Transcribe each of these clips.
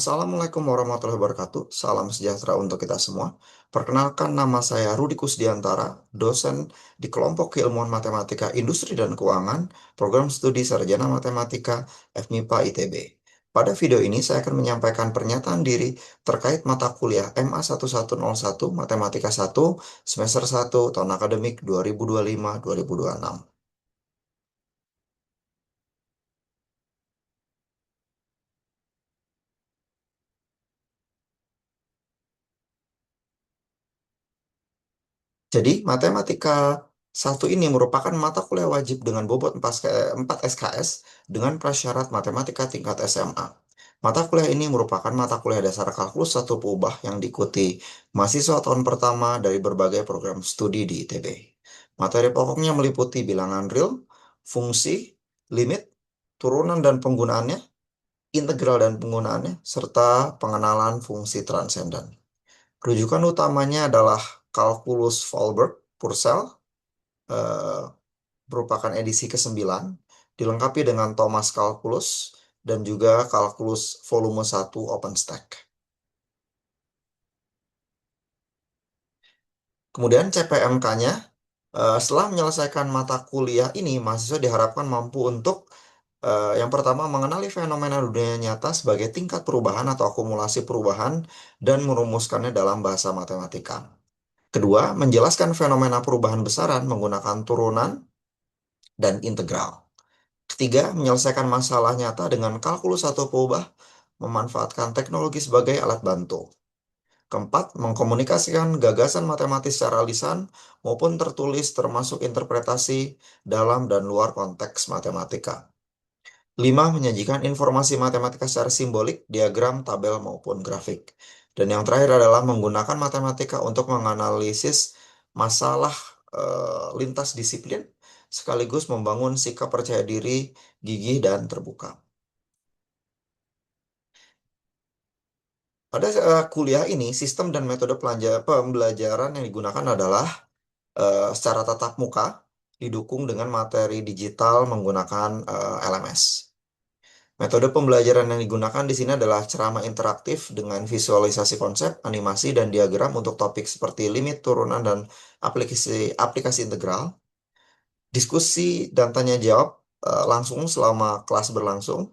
Assalamualaikum warahmatullahi wabarakatuh. Salam sejahtera untuk kita semua. Perkenalkan, nama saya Rudi Kusdiantara, dosen di kelompok keilmuan matematika industri dan keuangan, program studi sarjana matematika FMIPA ITB. Pada video ini saya akan menyampaikan pernyataan diri terkait mata kuliah MA 1101 Matematika 1 semester 1 tahun akademik 2025-2026. Jadi, matematika satu ini merupakan mata kuliah wajib dengan bobot 4 SKS dengan prasyarat matematika tingkat SMA. Mata kuliah ini merupakan mata kuliah dasar kalkulus satu peubah yang diikuti mahasiswa tahun pertama dari berbagai program studi di ITB. Materi pokoknya meliputi bilangan real, fungsi, limit, turunan dan penggunaannya, integral dan penggunaannya, serta pengenalan fungsi transenden. Rujukan utamanya adalah Kalkulus Fallberg Purcell, eh, merupakan edisi ke-9, dilengkapi dengan Thomas Calculus dan juga Kalkulus volume 1 OpenStack. Kemudian CPMK-nya, setelah menyelesaikan mata kuliah ini, mahasiswa diharapkan mampu untuk yang pertama mengenali fenomena dunia nyata sebagai tingkat perubahan atau akumulasi perubahan dan merumuskannya dalam bahasa matematika. Kedua, menjelaskan fenomena perubahan besaran menggunakan turunan dan integral. Ketiga, menyelesaikan masalah nyata dengan kalkulus atau peubah, memanfaatkan teknologi sebagai alat bantu. Keempat, mengkomunikasikan gagasan matematis secara lisan maupun tertulis termasuk interpretasi dalam dan luar konteks matematika. Lima, menyajikan informasi matematika secara simbolik, diagram, tabel, maupun grafik. Dan yang terakhir adalah menggunakan matematika untuk menganalisis masalah lintas disiplin, sekaligus membangun sikap percaya diri, gigih, dan terbuka. Pada kuliah ini, sistem dan metode pembelajaran yang digunakan adalah secara tatap muka, didukung dengan materi digital menggunakan LMS. Metode pembelajaran yang digunakan di sini adalah ceramah interaktif dengan visualisasi konsep, animasi, dan diagram untuk topik seperti limit, turunan, dan aplikasi integral. Diskusi dan tanya jawab langsung selama kelas berlangsung.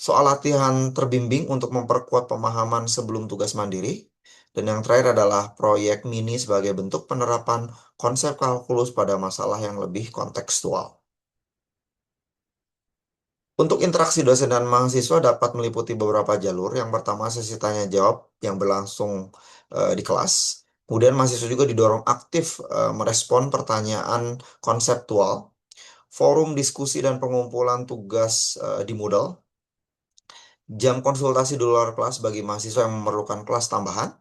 Soal latihan terbimbing untuk memperkuat pemahaman sebelum tugas mandiri. Dan yang terakhir adalah proyek mini sebagai bentuk penerapan konsep kalkulus pada masalah yang lebih kontekstual. Untuk interaksi dosen dan mahasiswa dapat meliputi beberapa jalur. Yang pertama, sesi tanya jawab yang berlangsung di kelas. Kemudian mahasiswa juga didorong aktif merespon pertanyaan konseptual, forum diskusi dan pengumpulan tugas di Moodle, jam konsultasi di luar kelas bagi mahasiswa yang memerlukan kelas tambahan,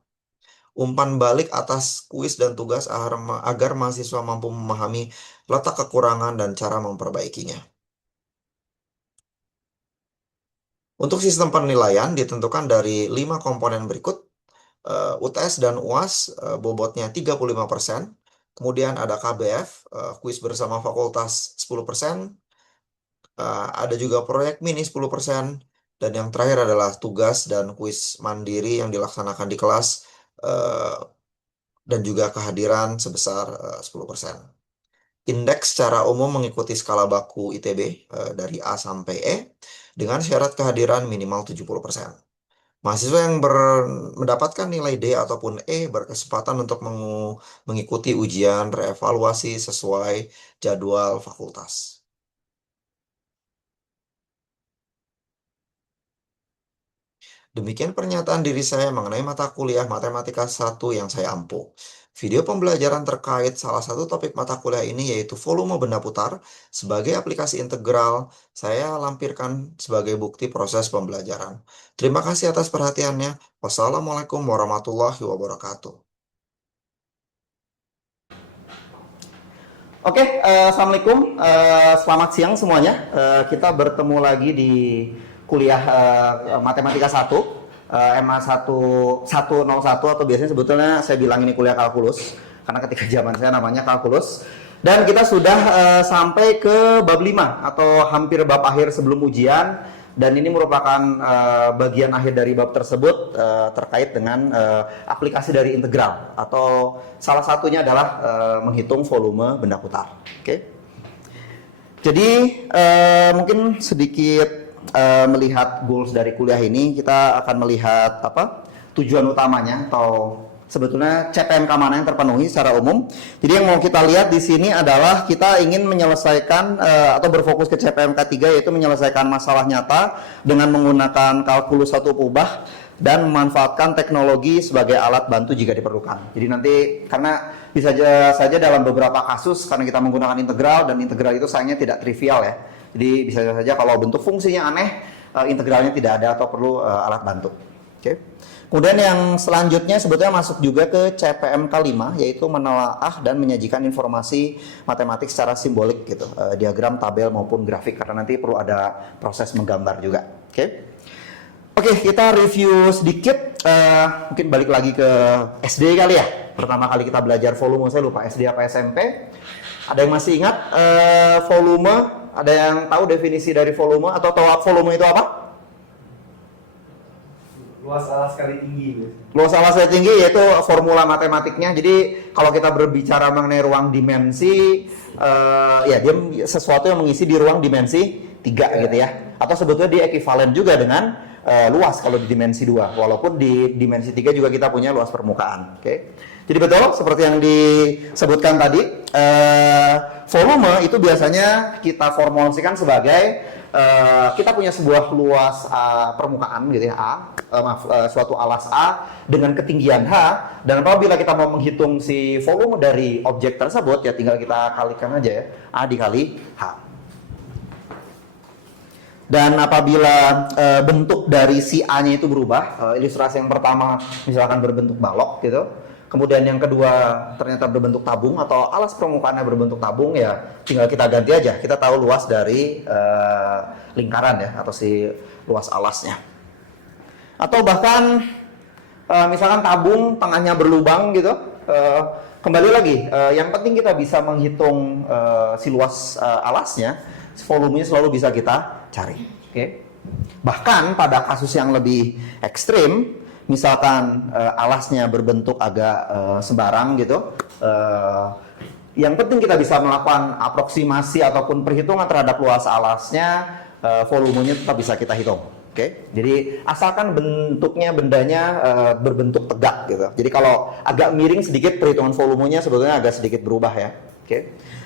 umpan balik atas kuis dan tugas agar mahasiswa mampu memahami letak kekurangan dan cara memperbaikinya. Untuk sistem penilaian ditentukan dari 5 komponen berikut. UTS dan UAS bobotnya 35%. Kemudian ada KBF, kuis bersama fakultas 10%. Ada juga proyek mini 10%. Dan yang terakhir adalah tugas dan kuis mandiri yang dilaksanakan di kelas dan juga kehadiran sebesar 10%. Indeks secara umum mengikuti skala baku ITB dari A sampai E dengan syarat kehadiran minimal 70%. Mahasiswa yang mendapatkan nilai D ataupun E berkesempatan untuk mengikuti ujian reevaluasi sesuai jadwal fakultas. Demikian pernyataan diri saya mengenai mata kuliah Matematika 1 yang saya ampuh. Video pembelajaran terkait salah satu topik mata kuliah ini yaitu volume benda putar sebagai aplikasi integral saya lampirkan sebagai bukti proses pembelajaran. Terima kasih atas perhatiannya. Wassalamualaikum warahmatullahi wabarakatuh. Oke, assalamualaikum. Selamat siang semuanya. Kita bertemu lagi di kuliah Matematika 1, MA 101 atau biasanya sebetulnya saya bilang ini kuliah kalkulus karena ketika zaman saya namanya kalkulus. Dan kita sudah sampai ke bab 5 atau hampir bab akhir sebelum ujian. Dan ini merupakan bagian akhir dari bab tersebut terkait dengan aplikasi dari integral, atau salah satunya adalah menghitung volume benda putar. Oke. Jadi mungkin sedikit melihat goals dari kuliah ini, kita akan melihat tujuan utamanya atau sebetulnya CPMK mana yang terpenuhi secara umum. Jadi yang mau kita lihat di sini adalah kita ingin menyelesaikan atau berfokus ke CPMK 3, yaitu menyelesaikan masalah nyata dengan menggunakan kalkulus satu ubah dan memanfaatkan teknologi sebagai alat bantu jika diperlukan. Jadi nanti karena bisa saja dalam beberapa kasus karena kita menggunakan integral, dan integral itu sayangnya tidak trivial ya. Jadi bisa saja kalau bentuk fungsinya aneh, integralnya tidak ada atau perlu alat bantu. Oke. Kemudian yang selanjutnya sebetulnya masuk juga ke CPMK 5, yaitu menelaah dan menyajikan informasi matematik secara simbolik gitu, diagram, tabel maupun grafik, karena nanti perlu ada proses menggambar juga. Oke, kita review sedikit, mungkin balik lagi ke SD kali ya. Pertama kali kita belajar volume, saya lupa SD apa SMP. Ada yang masih ingat volume? Ada yang tahu definisi dari volume atau tahu volume itu apa? Luas alas kali tinggi. Luas alas kali tinggi yaitu formula matematiknya. Jadi kalau kita berbicara mengenai ruang dimensi, ya dia sesuatu yang mengisi di ruang dimensi 3 gitu ya. Atau sebetulnya dia ekuivalen juga dengan luas kalau di dimensi 2. Walaupun di dimensi 3 juga kita punya luas permukaan. Jadi betul seperti yang disebutkan tadi, volume itu biasanya kita formulasikan sebagai kita punya sebuah luas permukaan gitu ya, suatu alas A dengan ketinggian H, dan apabila kita mau menghitung si volume dari objek tersebut ya tinggal kita kalikan aja ya, A dikali H. Dan apabila bentuk dari si A-nya itu berubah, ilustrasi yang pertama misalkan berbentuk balok gitu, kemudian yang kedua ternyata berbentuk tabung atau alas permukaannya berbentuk tabung, ya tinggal kita ganti aja. Kita tahu luas dari lingkaran ya, atau si luas alasnya. Atau bahkan misalkan tabung tengahnya berlubang gitu, kembali lagi, yang penting kita bisa menghitung si luas alasnya, volumenya selalu bisa kita cari. Bahkan pada kasus yang lebih ekstrim, misalkan alasnya berbentuk agak sembarang gitu, yang penting kita bisa melakukan aproksimasi ataupun perhitungan terhadap luas alasnya, volumenya tetap bisa kita hitung. Jadi asalkan bentuknya bendanya berbentuk tegak gitu. Jadi kalau agak miring sedikit, perhitungan volumenya sebetulnya agak sedikit berubah ya.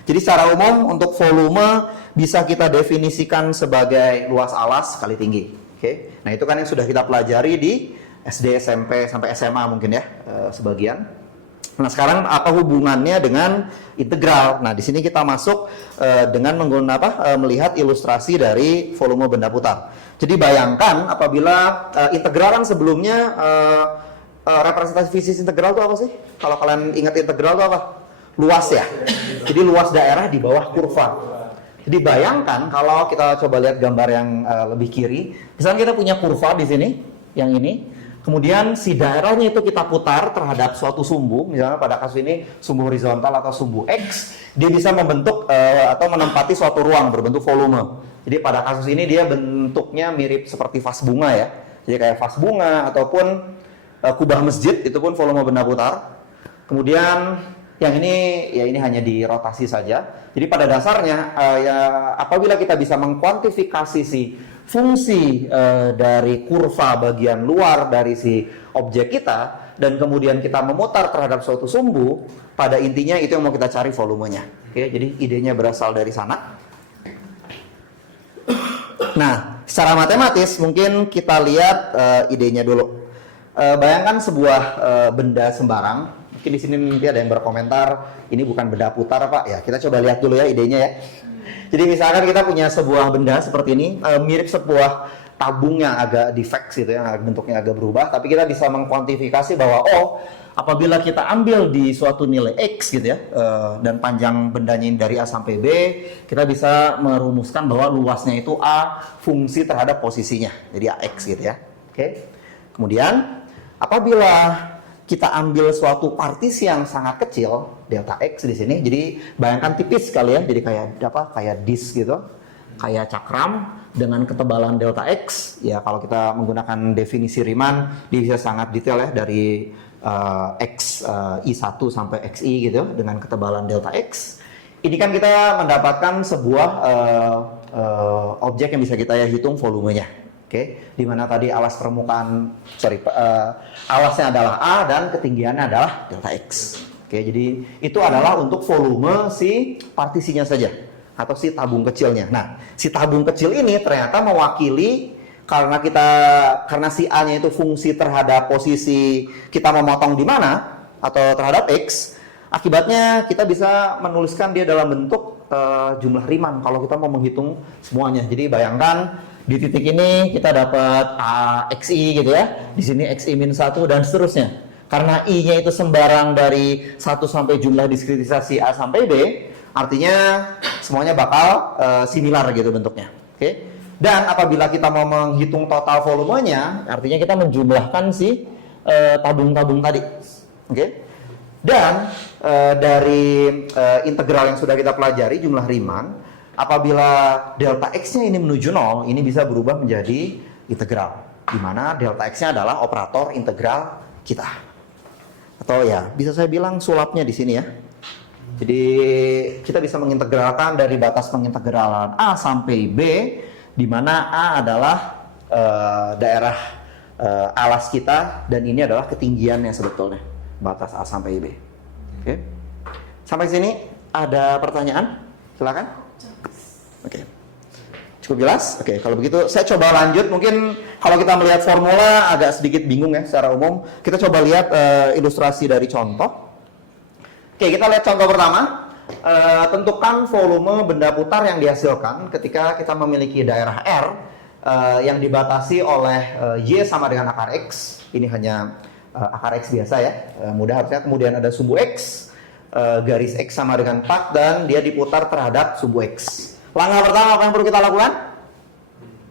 Jadi secara umum untuk volume bisa kita definisikan sebagai luas alas kali tinggi. Nah itu kan yang sudah kita pelajari di SD, SMP, sampai SMA mungkin ya, sebagian. Nah sekarang apa hubungannya dengan integral? Nah di sini kita masuk dengan menggunakan melihat ilustrasi dari volume benda putar. Jadi bayangkan apabila integral kan sebelumnya representasi fisik integral itu apa sih? Kalau kalian ingat integral itu apa? Luas ya. Jadi luas daerah di bawah kurva. Jadi bayangkan kalau kita coba lihat gambar yang lebih kiri, misalnya kita punya kurva di sini, yang ini. Kemudian si daerahnya itu kita putar terhadap suatu sumbu, misalnya pada kasus ini sumbu horizontal atau sumbu X, dia bisa membentuk atau menempati suatu ruang berbentuk volume. Jadi pada kasus ini dia bentuknya mirip seperti vas bunga ya. Jadi kayak vas bunga ataupun kubah masjid, itu pun volume benda putar. Kemudian yang ini ya ini hanya dirotasi saja. Jadi pada dasarnya ya apabila kita bisa mengkuantifikasi si fungsi dari kurva bagian luar dari si objek kita, dan kemudian kita memutar terhadap suatu sumbu, pada intinya itu yang mau kita cari volumenya. Jadi idenya berasal dari sana. Nah, secara matematis mungkin kita lihat idenya dulu. Bayangkan sebuah benda sembarang. Mungkin di sini nanti ada yang berkomentar, ini bukan benda putar Pak. Ya, kita coba lihat dulu ya idenya ya. Jadi misalkan kita punya sebuah benda seperti ini, mirip sebuah tabung yang agak defect gitu ya, bentuknya agak berubah, tapi kita bisa mengkuantifikasi bahwa apabila kita ambil di suatu nilai X gitu ya, dan panjang bendanya dari A sampai B, kita bisa merumuskan bahwa luasnya itu A fungsi terhadap posisinya, jadi AX gitu ya. Kemudian apabila kita ambil suatu partisi yang sangat kecil, delta X di sini, jadi bayangkan tipis sekali ya, jadi kayak disk gitu. kayak cakram dengan ketebalan delta X. Ya kalau kita menggunakan definisi Riemann, dia bisa sangat detail ya dari X I1 sampai XI gitu dengan ketebalan delta X. Ini kan kita mendapatkan sebuah objek yang bisa kita ya hitung volumenya. Oke, di mana tadi alas permukaan, alasnya adalah A dan ketinggiannya adalah delta X. Oke, jadi itu adalah untuk volume si partisinya saja atau si tabung kecilnya. Nah, si tabung kecil ini ternyata mewakili karena si A-nya itu fungsi terhadap posisi kita memotong di mana atau terhadap X. Akibatnya kita bisa menuliskan dia dalam bentuk jumlah Riemann kalau kita mau menghitung semuanya. Jadi bayangkan di titik ini kita dapat XI gitu ya. Di sini XI-1 dan seterusnya. Karena I-nya itu sembarang dari 1 sampai jumlah diskretisasi A sampai B, artinya semuanya bakal similar gitu bentuknya. Oke. Dan apabila kita mau menghitung total volumenya, artinya kita menjumlahkan si tabung-tabung tadi. Oke. Dan dari integral yang sudah kita pelajari jumlah Riemann, apabila delta X-nya ini menuju 0, ini bisa berubah menjadi integral, di mana delta X-nya adalah operator integral kita. Atau ya, bisa saya bilang sulapnya di sini ya. Jadi kita bisa mengintegralkan dari batas pengintegralan A sampai B, di mana A adalah daerah alas kita dan ini adalah ketinggiannya sebetulnya, batas A sampai B. Oke. Sampai sini ada pertanyaan? Silakan. Oke. Cukup jelas? Oke, kalau begitu saya coba lanjut. Mungkin kalau kita melihat formula agak sedikit bingung ya secara umum. Kita coba lihat ilustrasi dari contoh. Oke, kita lihat contoh pertama. Tentukan volume benda putar yang dihasilkan ketika kita memiliki daerah R yang dibatasi oleh Y sama dengan akar X. Ini hanya akar X biasa ya, mudah harusnya. Kemudian ada sumbu X, garis X sama dengan 4 dan dia diputar terhadap sumbu X. Langkah pertama apa yang perlu kita lakukan?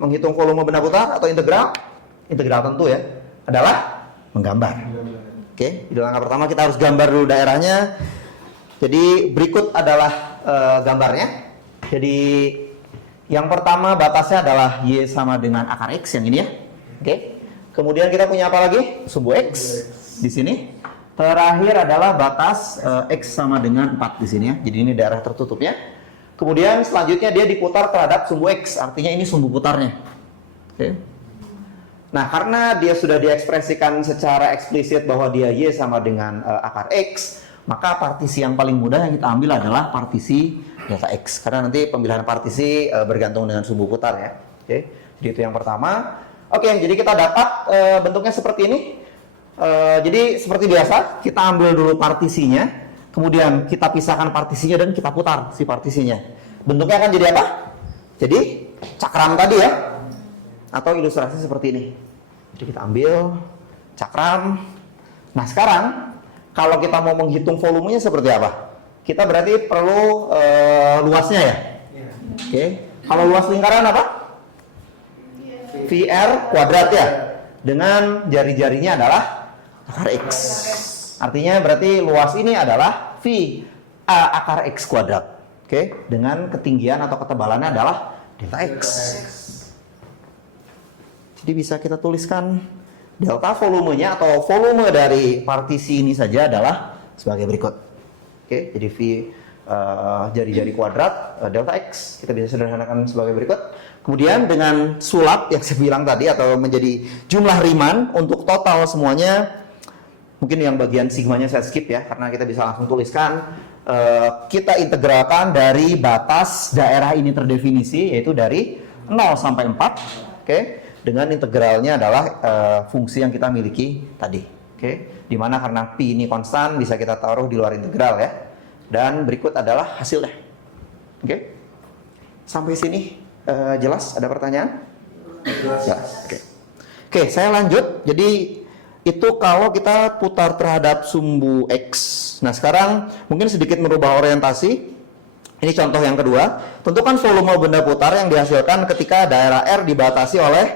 Menghitung volume benda putar atau integral? Integral tentu ya, adalah menggambar. Oke, di langkah pertama kita harus gambar dulu daerahnya. Jadi berikut adalah gambarnya. Jadi yang pertama batasnya adalah Y sama dengan akar X yang ini ya. Oke. Kemudian kita punya apa lagi? Sumbu X di sini. Terakhir adalah batas X sama dengan 4 di sini ya. Jadi ini daerah tertutupnya. Kemudian selanjutnya dia diputar terhadap sumbu X, artinya ini sumbu putarnya. Oke. Nah, karena dia sudah diekspresikan secara eksplisit bahwa dia Y sama dengan akar X, maka partisi yang paling mudah yang kita ambil adalah partisi delta X. Karena nanti pemilihan partisi bergantung dengan sumbu putar ya. Oke. Jadi itu yang pertama. Oke, jadi kita dapat bentuknya seperti ini. Jadi seperti biasa, kita ambil dulu partisinya. Kemudian kita pisahkan partisinya dan kita putar si partisinya. Bentuknya akan jadi apa? Jadi cakram tadi ya. Atau ilustrasi seperti ini. Jadi kita ambil cakram. Nah sekarang kalau kita mau menghitung volumenya seperti apa? Kita berarti perlu luasnya ya. Oke. Kalau luas lingkaran apa? VR kuadrat ya. Dengan jari-jarinya adalah akar X. Artinya berarti luas ini adalah V akar X kuadrat. Oke, dengan ketinggian atau ketebalannya adalah delta X. Jadi bisa kita tuliskan delta volumenya atau volume dari partisi ini saja adalah sebagai berikut. Oke, jadi V jari-jari kuadrat delta X kita bisa sederhanakan sebagai berikut. Kemudian dengan sulap yang saya bilang tadi atau menjadi jumlah Riemann untuk total semuanya. Mungkin yang bagian sigmanya saya skip ya, karena kita bisa langsung tuliskan. Kita integralkan dari batas daerah ini terdefinisi, yaitu dari 0 sampai 4. Oke, dengan integralnya adalah fungsi yang kita miliki tadi. Oke, dimana karena Pi ini konstan, bisa kita taruh di luar integral ya. Dan berikut adalah hasilnya. Oke, sampai sini jelas? Ada pertanyaan? Jelas. Oke, saya lanjut. Jadi itu kalau kita putar terhadap sumbu X. Nah sekarang mungkin sedikit merubah orientasi. Ini contoh yang kedua. Tentukan volume benda putar yang dihasilkan ketika daerah R dibatasi oleh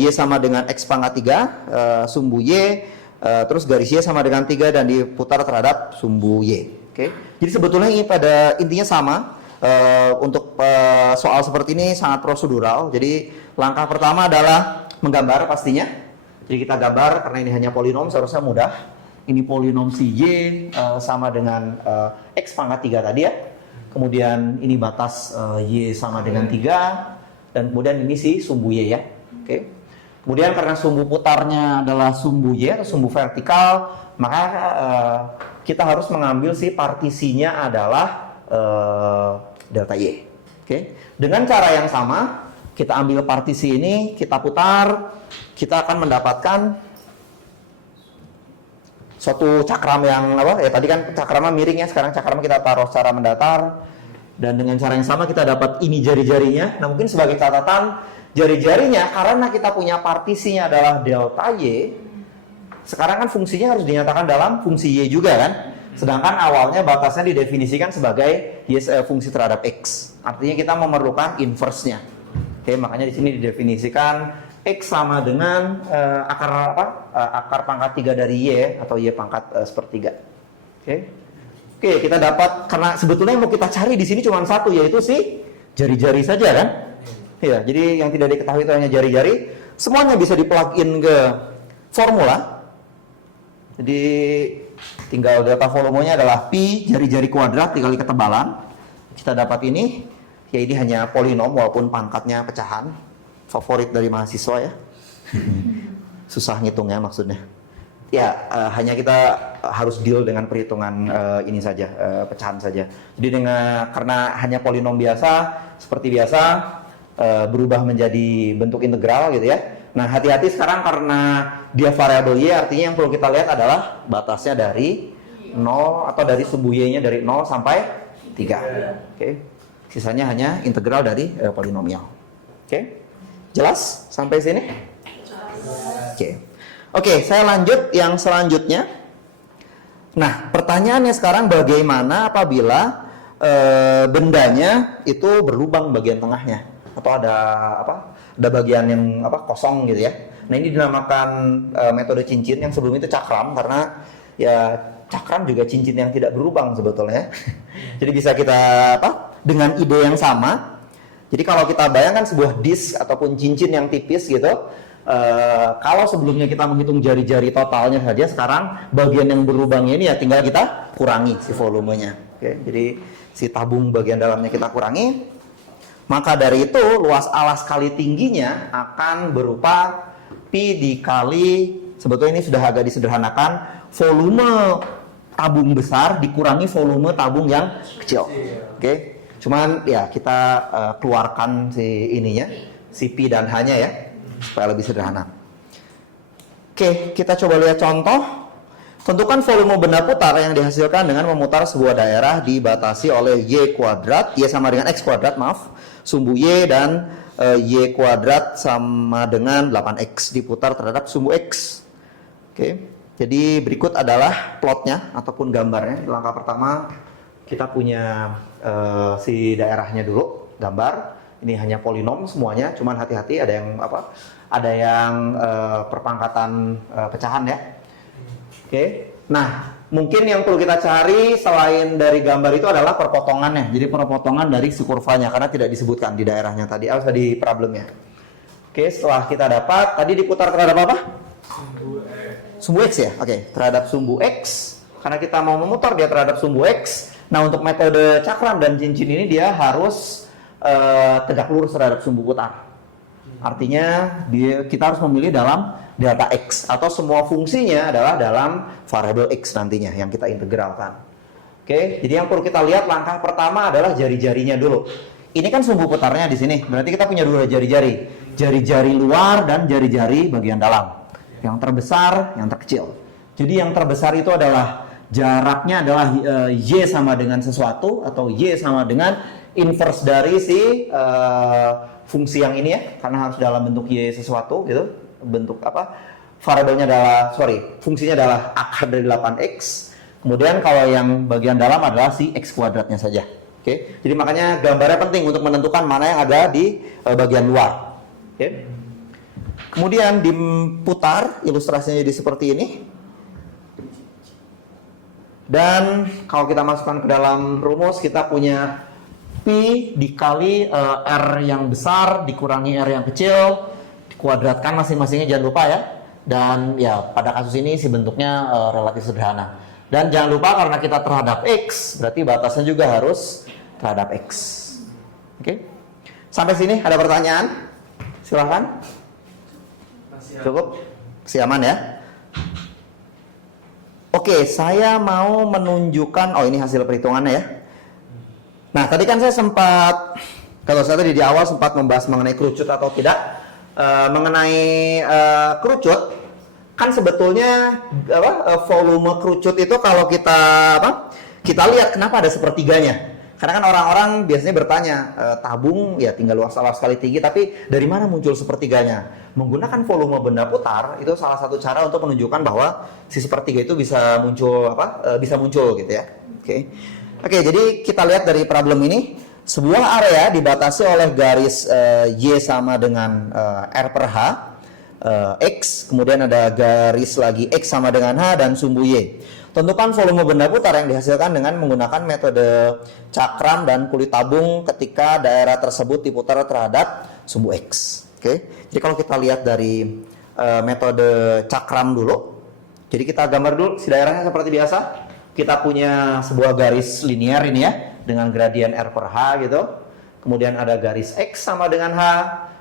Y sama dengan X pangkat 3, sumbu Y, terus garis Y sama dengan 3 dan diputar terhadap sumbu Y. Oke. Jadi sebetulnya ini pada intinya sama. Untuk soal seperti ini sangat prosedural. Jadi langkah pertama adalah menggambar pastinya. Jadi kita gambar karena ini hanya polinom seharusnya mudah. Ini polinom si Y sama dengan X pangkat 3 tadi ya. Kemudian ini batas Y sama dengan 3. Dan kemudian ini si sumbu Y ya. Oke. Kemudian karena sumbu putarnya adalah sumbu Y atau sumbu vertikal, maka kita harus mengambil si partisinya adalah delta Y. Oke. Dengan cara yang sama, kita ambil partisi ini, kita putar, kita akan mendapatkan suatu cakram yang apa? Ya tadi kan cakramnya miring ya, sekarang cakram kita taruh secara mendatar. Dan dengan cara yang sama kita dapat ini jari-jarinya. Nah, mungkin sebagai catatan, jari-jarinya karena kita punya partisinya adalah delta Y, sekarang kan fungsinya harus dinyatakan dalam fungsi Y juga kan? Sedangkan awalnya batasnya didefinisikan sebagai fungsi terhadap X. Artinya kita memerlukan inverse-nya. Oke, makanya di sini didefinisikan X sama dengan akar apa? Akar pangkat 3 dari Y atau Y pangkat sepertiga. Oke. Oke, kita dapat karena sebetulnya yang mau kita cari di sini cuma satu, yaitu si jari-jari saja kan? Ya, jadi yang tidak diketahui itu hanya jari-jari. Semuanya bisa di-plug-in ke formula. Jadi tinggal delta volumenya adalah pi jari-jari kuadrat dikali ketebalan. Kita dapat ini, ya ini hanya polinom walaupun pangkatnya pecahan. Favorit dari mahasiswa ya. Susah ngitungnya maksudnya. Ya, hanya kita harus deal dengan perhitungan ini saja, pecahan saja. Jadi karena hanya polinom biasa, seperti biasa berubah menjadi bentuk integral gitu ya. Nah, hati-hati sekarang karena dia variabel Y, artinya yang perlu kita lihat adalah batasnya dari 0 atau dari sumbu Y-nya dari 0 sampai 3. Oke. Sisanya hanya integral dari polinomial. Oke. Jelas sampai sini? Oke. Oke, saya lanjut yang selanjutnya. Nah, pertanyaannya sekarang bagaimana apabila bendanya itu berlubang bagian tengahnya atau ada apa? Ada bagian yang apa kosong gitu ya. Nah, ini dinamakan metode cincin, yang sebelum itu cakram karena ya cakram juga cincin yang tidak berlubang sebetulnya. Jadi bisa kita apa? Dengan ide yang sama. Jadi kalau kita bayangkan sebuah disk ataupun cincin yang tipis gitu, kalau sebelumnya kita menghitung jari-jari totalnya saja, sekarang bagian yang berlubangnya ini ya tinggal kita kurangi si volumenya. Oke, jadi si tabung bagian dalamnya kita kurangi. Maka dari itu luas alas kali tingginya akan berupa pi dikali, sebetulnya ini sudah agak disederhanakan, volume tabung besar dikurangi volume tabung yang kecil. Oke, cuman ya kita keluarkan si ininya, si pi dan h-nya ya, supaya lebih sederhana. Oke, kita coba lihat contoh. Tentukan volume benda putar yang dihasilkan dengan memutar sebuah daerah dibatasi oleh Y kuadrat, Y sama dengan X kuadrat, maaf, sumbu Y dan Y kuadrat sama dengan 8X diputar terhadap sumbu X. Oke, jadi berikut adalah plotnya ataupun gambarnya. Langkah pertama kita punya si daerahnya dulu, gambar. Ini hanya polinom semuanya, cuman hati-hati ada yang apa? Ada yang perpangkatan pecahan ya. Oke. Nah, mungkin yang perlu kita cari selain dari gambar itu adalah perpotongannya. Jadi perpotongan dari si kurvanya karena tidak disebutkan di daerahnya tadi, di problemnya. Oke, setelah kita dapat tadi diputar terhadap apa? Sumbu X ya. Oke, terhadap sumbu X. Karena kita mau memutar dia terhadap sumbu X. Nah, untuk metode cakram dan cincin ini dia harus tegak lurus terhadap sumbu putar. Artinya kita harus memilih dalam delta X atau semua fungsinya adalah dalam variabel X nantinya yang kita integralkan. Oke, jadi yang perlu kita lihat langkah pertama adalah jari-jarinya dulu. Ini kan sumbu putarnya di sini. Berarti kita punya dua jari-jari. Jari-jari luar dan jari-jari bagian dalam. Yang terbesar, yang terkecil. Jadi yang terbesar itu adalah jaraknya adalah Y sama dengan sesuatu atau Y sama dengan inverse dari si fungsi yang ini ya, karena harus dalam bentuk Y sesuatu gitu, bentuk apa, variabelnya adalah, fungsinya adalah akar dari 8X, kemudian kalau yang bagian dalam adalah si X kuadratnya saja. Oke, jadi makanya gambarnya penting untuk menentukan mana yang ada di bagian luar. Oke. Kemudian diputar, ilustrasinya jadi seperti ini. Dan kalau kita masukkan ke dalam rumus, kita punya P dikali R yang besar dikurangi R yang kecil, dikuadratkan masing-masingnya, jangan lupa ya. Dan ya pada kasus ini si bentuknya relatif sederhana. Dan jangan lupa karena kita terhadap X, berarti batasnya juga harus terhadap X. Oke? Sampai sini ada pertanyaan? Silahkan. Cukup? Masih aman ya? Oke, saya mau menunjukkan, oh ini hasil perhitungannya ya. Nah, tadi kan saya sempat, kalau saya tadi di awal sempat membahas mengenai kerucut atau tidak. Mengenai kerucut, kan sebetulnya volume kerucut itu kalau kita lihat kenapa ada sepertiganya. Karena kan orang-orang biasanya bertanya, tabung ya tinggal luas kali tinggi, tapi dari mana muncul sepertiganya? Menggunakan volume benda putar itu salah satu cara untuk menunjukkan bahwa si sepertiga itu bisa muncul gitu ya. Oke, jadi kita lihat dari problem ini. Sebuah area dibatasi oleh garis Y sama dengan R per H, X, kemudian ada garis lagi X sama dengan H dan sumbu Y. Tentukan volume benda putar yang dihasilkan dengan menggunakan metode cakram dan kulit tabung ketika daerah tersebut diputar terhadap sumbu X. Oke, jadi kalau kita lihat dari metode cakram dulu, jadi kita gambar dulu si daerahnya seperti biasa. Kita punya sebuah garis linear ini ya, dengan gradien R per H gitu. Kemudian ada garis X sama dengan H,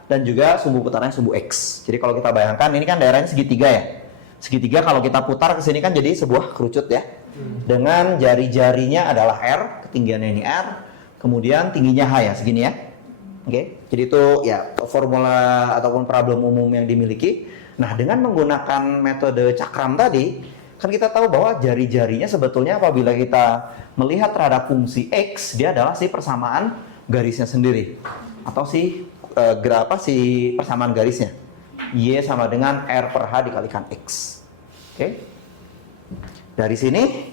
dan juga sumbu putarnya sumbu X. Jadi kalau kita bayangkan, ini kan daerahnya segitiga ya. Segitiga kalau kita putar ke sini kan jadi sebuah kerucut ya. Dengan jari-jarinya adalah R, ketinggiannya ini R, kemudian tingginya H ya, segini ya. Oke, jadi itu ya formula ataupun problem umum yang dimiliki. Nah, dengan menggunakan metode cakram tadi, kan kita tahu bahwa jari-jarinya sebetulnya apabila kita melihat terhadap fungsi X, dia adalah si persamaan garisnya sendiri. Atau si persamaan garisnya. Y sama dengan R per H dikalikan X. Oke. Dari sini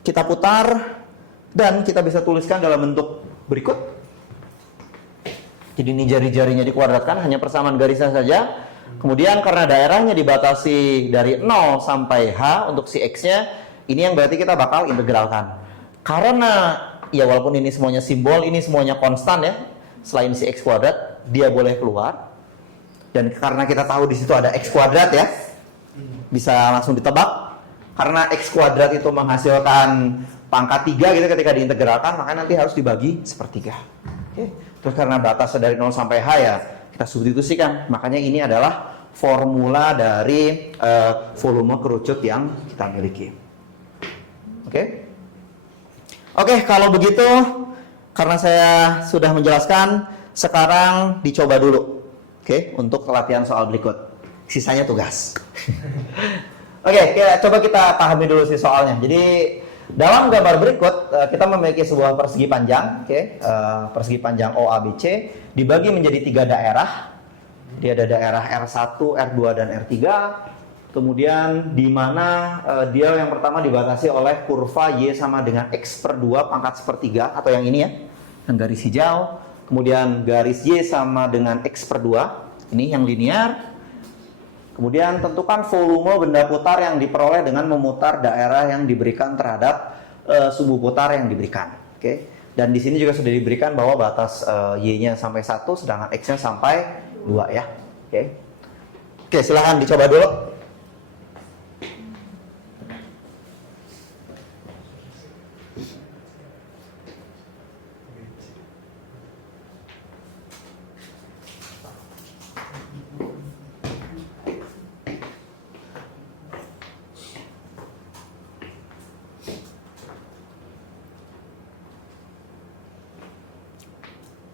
kita putar dan kita bisa tuliskan dalam bentuk berikut. Jadi ini jari-jarinya dikuadratkan, hanya persamaan garisnya saja. Kemudian karena daerahnya dibatasi dari 0 sampai H untuk si X-nya, ini yang berarti kita bakal integralkan. Karena ya walaupun ini semuanya simbol, ini semuanya konstan ya. Selain si X kuadrat, dia boleh keluar. Dan karena kita tahu di situ ada X kuadrat ya, bisa langsung ditebak. Karena X kuadrat itu menghasilkan pangkat 3 gitu ketika diintegralkan, maka nanti harus dibagi sepertiga. Oke. Terus karena batasnya dari 0 sampai H ya, kita substitusikan. Makanya ini adalah formula dari volume kerucut yang kita miliki. Oke, kalau begitu karena saya sudah menjelaskan, sekarang dicoba dulu. Untuk latihan soal berikut. Sisanya tugas. Coba kita pahami dulu sih soalnya. Jadi dalam gambar berikut kita memiliki sebuah persegi panjang, persegi panjang OABC dibagi menjadi 3 daerah. Dia ada daerah R1, R2 dan R3. Kemudian di mana dia yang pertama dibatasi oleh kurva Y sama dengan X per 2 pangkat sepertiga atau yang ini ya, yang garis hijau. Kemudian garis Y sama dengan X per 2, ini yang linear. Kemudian tentukan volume benda putar yang diperoleh dengan memutar daerah yang diberikan terhadap sumbu putar yang diberikan. Dan di sini juga sudah diberikan bahwa batas Y-nya sampai 1, sedangkan X-nya sampai 2 ya. Silahkan dicoba dulu.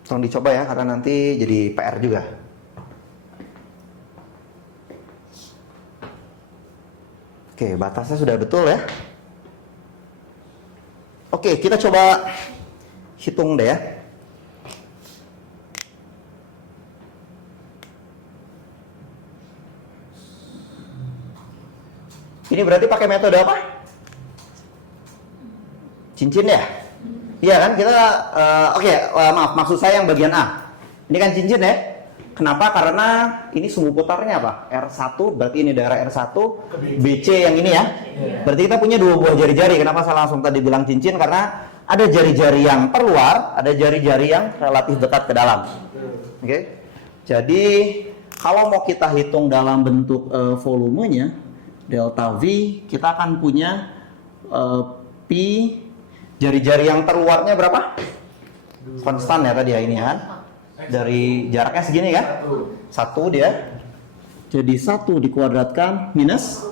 Tolong dicoba ya, karena nanti jadi PR juga. Batasnya sudah betul ya. Kita coba hitung deh ya. Ini berarti pakai metode apa? Cincin ya? Iya kan, kita maaf, maksud saya yang bagian A. Ini kan cincin ya. Kenapa? Karena ini sumbu putarnya apa? R1, berarti ini daerah R1, BC yang ini ya. Berarti kita punya 2 buah jari-jari. Kenapa saya langsung tadi bilang cincin? Karena ada jari-jari yang keluar, ada jari-jari yang relatif dekat ke dalam. Oke. Jadi kalau mau kita hitung dalam bentuk volumenya delta V, kita akan punya P, jari-jari yang terluarnya berapa? Konstan ya tadi ya ini kan. Dari jaraknya segini kan? 1 dia. Jadi 1 dikuadratkan minus.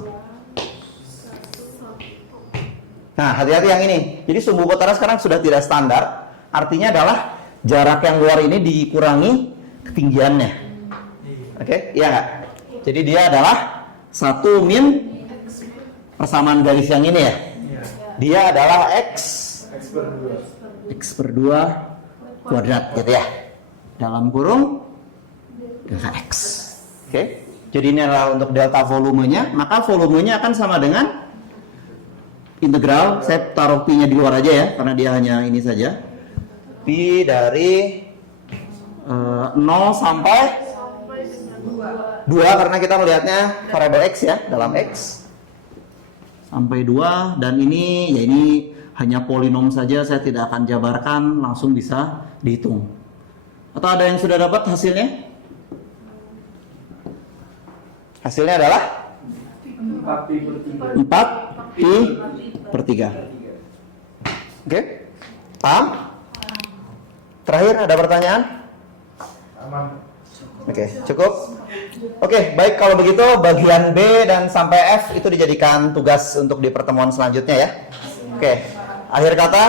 Nah, hati-hati yang ini. Jadi sumbu putaran sekarang sudah tidak standar. Artinya adalah jarak yang luar ini dikurangi ketinggiannya. Oke, iya nggak? Jadi dia adalah 1 min persamaan garis yang ini ya. Dia adalah X per 2 kuadrat gitu ya. Dalam kurung delta X. Oke. Jadi ini adalah untuk delta volumenya, maka volumenya akan sama dengan integral, saya taruh P-nya di luar aja ya, karena dia hanya ini saja. P dari 0 sampai 2, karena kita melihatnya variabel X ya, dalam X. Sampai 2, dan ini, ya ini hanya polinom saja, saya tidak akan jabarkan, langsung bisa dihitung. Atau ada yang sudah dapat hasilnya? Hasilnya adalah 4 Pi per 3. Oke? Paham? Terakhir ada pertanyaan? Oke, cukup? Oke, baik kalau begitu bagian B dan sampai F itu dijadikan tugas untuk di pertemuan selanjutnya ya. Oke, akhir kata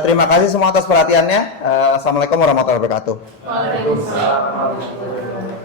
terima kasih semua atas perhatiannya. Assalamualaikum warahmatullahi wabarakatuh. Waalaikumsalam.